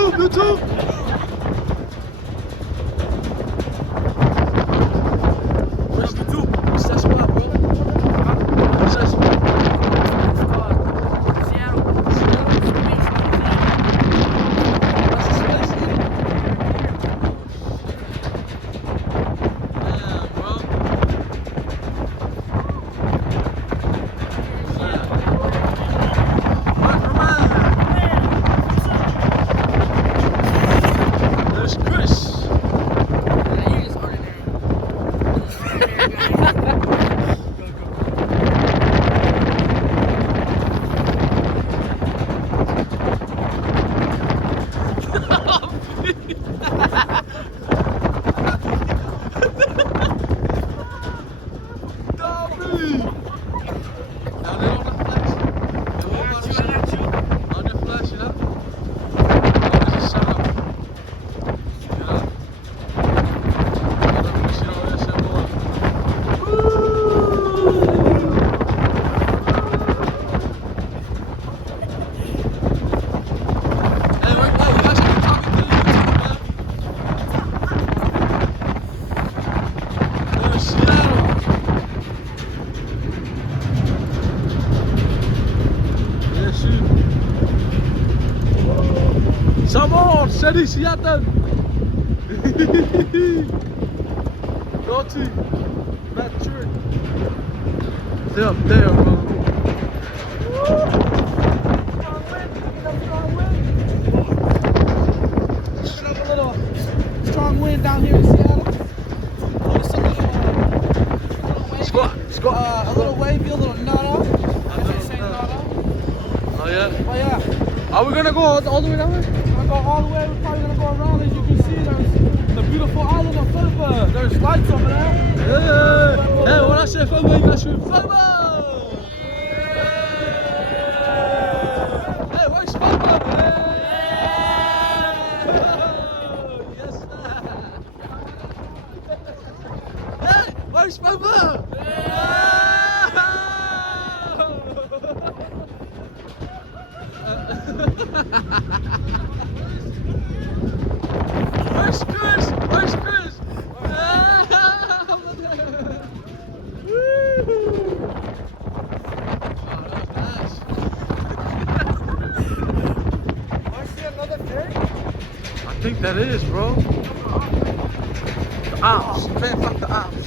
too, you too. Samoa, Seri Siatan. Roti, Patrick. They're up there, bro. Picking up a little strong wind down here in Seattle. Just a little wavy, a little nada. As they say nada. Oh yeah? But yeah, Are we gonna go all the way down there? we're gonna go all the way. We're probably gonna go around. As you can see, there's the beautiful island of Ferry. There's lights over there. Yeah. Hey, when I say FOMO, you guys shoot FOMO! Hey, where's FOMO? Yes, sir. Hey, where's FOMO? Where's Chris? Where's Chris? I think that is, bro. The ops. Man, fuck the ops.